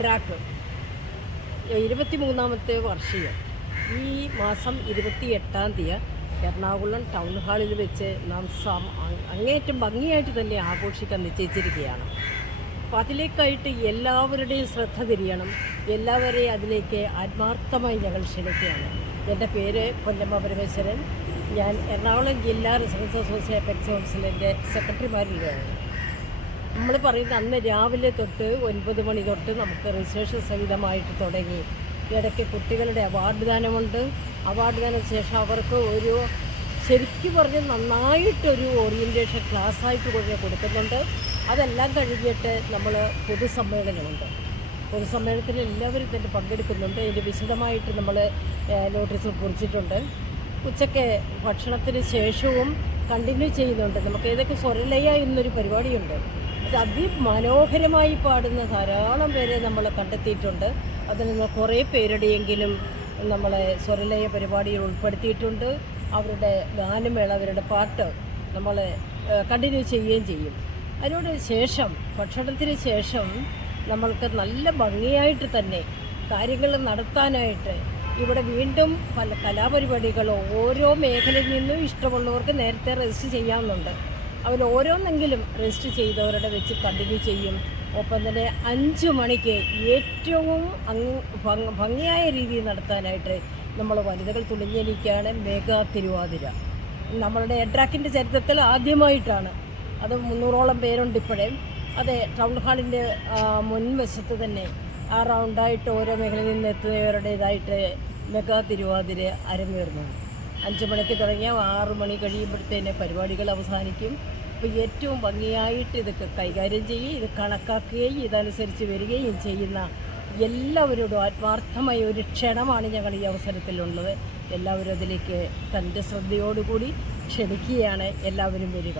എഡ്രാക്ക് 23ാമത്തെ വാർഷികം ഈ മാസം 28-ാം തീയതി എറണാകുളം ടൗൺ ഹാളിൽ വെച്ച് നാം അങ്ങേയറ്റം ഭംഗിയായിട്ട് തന്നെ ആഘോഷിക്കാൻ നിശ്ചയിച്ചിരിക്കുകയാണ്. അപ്പോൾ അതിലേക്കായിട്ട് എല്ലാവരുടെയും ശ്രദ്ധ തിരിയണം. എല്ലാവരെയും അതിലേക്ക് ആത്മാർത്ഥമായി ഞങ്ങൾ ക്ഷണിക്കുകയാണ്. എൻ്റെ പേര് പൊന്നമ്മ പരമേശ്വരൻ. ഞാൻ എറണാകുളം ജില്ലാ റെസിഡൻസ് അസോസിയേഷൻ അപെക്സ് കൗൺസിലിൻ്റെ സെക്രട്ടറിമാരിലാണ്. നമ്മൾ പറയുന്ന അന്ന് രാവിലെ തൊട്ട് 9 മണി തൊട്ട് നമുക്ക് രജിസ്ട്രേഷൻ സഹിതമായിട്ട് തുടങ്ങി. ഇടയ്ക്ക് കുട്ടികളുടെ അവാർഡ് ദാനമുണ്ട്. അവാർഡ് ദാനത്തിന് ശേഷം അവർക്ക് ഒരു ശരിക്കും പറഞ്ഞ് നന്നായിട്ടൊരു ഓറിയൻറ്റേഷൻ ക്ലാസ്സായിട്ട് കൊടുക്കുന്നുണ്ട്. അതെല്ലാം കഴിഞ്ഞിട്ട് നമ്മൾ പൊതുസമ്മേളനമുണ്ട്. പൊതുസമ്മേളനത്തിൽ എല്ലാവരും തന്നെ പങ്കെടുക്കുന്നുണ്ട്. ഇതിന് വിശദമായിട്ട് നമ്മൾ നോട്ടീസ് കുറിച്ചിട്ടുണ്ട്. ഉച്ചയ്ക്ക് ഭക്ഷണത്തിന് ശേഷവും കണ്ടിന്യൂ ചെയ്യുന്നുണ്ട്. നമുക്ക് ഏതൊക്കെ സ്വരലയ എന്നൊരു പരിപാടിയുണ്ട്. അത് അതിമനോഹരമായി പാടുന്ന ധാരാളം പേരെ നമ്മൾ കണ്ടെത്തിയിട്ടുണ്ട്. അതിൽ നിന്ന് കുറേ പേരുടെയെങ്കിലും നമ്മളെ സ്വരലയ പരിപാടിയിൽ ഉൾപ്പെടുത്തിയിട്ടുണ്ട്. അവരുടെ ഗാനമേള, അവരുടെ പാട്ട് നമ്മൾ കണ്ടിന്യൂ ചെയ്യുകയും ചെയ്യും. അതിനോട് ശേഷം ഭക്ഷണത്തിന് ശേഷം നമ്മൾക്ക് നല്ല ഭംഗിയായിട്ട് തന്നെ കാര്യങ്ങൾ നടത്താനായിട്ട് ഇവിടെ വീണ്ടും പല കലാപരിപാടികളോ ഓരോ മേഖലയിൽ നിന്നും ഇഷ്ടമുള്ളവർക്ക് നേരത്തെ രജിസ്റ്റർ ചെയ്യാവുന്നുണ്ട്. അവർ ഓരോന്നെങ്കിലും രജിസ്റ്റർ ചെയ്തവരുടെ വെച്ച് കണ്ടിന്യൂ ചെയ്യും. ഒപ്പം തന്നെ 5 മണിക്ക് ഏറ്റവും ഭംഗിയായ രീതിയിൽ നടത്താനായിട്ട് നമ്മൾ വനിതകൾ തുണിഞ്ഞെനിക്കാണ് മെഗാ തിരുവാതിര. നമ്മളുടെ എഡ്രാക്കിൻ്റെ ചരിത്രത്തിൽ ആദ്യമായിട്ടാണ്. അത് 300ഓളം പേരുണ്ട് ഇപ്പോഴേ. അതെ, ടൗൺ ഹാളിൻ്റെ മുൻവശത്ത് തന്നെ ആ റൗണ്ടായിട്ട് ഓരോ മേഖലയിൽ നിന്ന് എത്തുന്നവരുടേതായിട്ട് മെഗാ തിരുവാതിര അരങ്ങേറുന്നു. 5 മണിക്ക് തുടങ്ങിയ 6 മണി കഴിയുമ്പോഴത്തേന് പരിപാടികൾ അവസാനിക്കും. അപ്പോൾ ഏറ്റവും ഭംഗിയായിട്ട് ഇതൊക്കെ കൈകാര്യം ചെയ്യുകയും ഇത് കണക്കാക്കുകയും ഇതനുസരിച്ച് വരികയും ചെയ്യുന്ന എല്ലാവരോടും ആത്മാർത്ഥമായ ഒരു ക്ഷണമാണ് ഞങ്ങൾ ഈ അവസരത്തിലുള്ളത്. എല്ലാവരും അതിലേക്ക് തൻ്റെ ശ്രദ്ധയോടുകൂടി ക്ഷണിക്കുകയാണ്. എല്ലാവരും വരിക.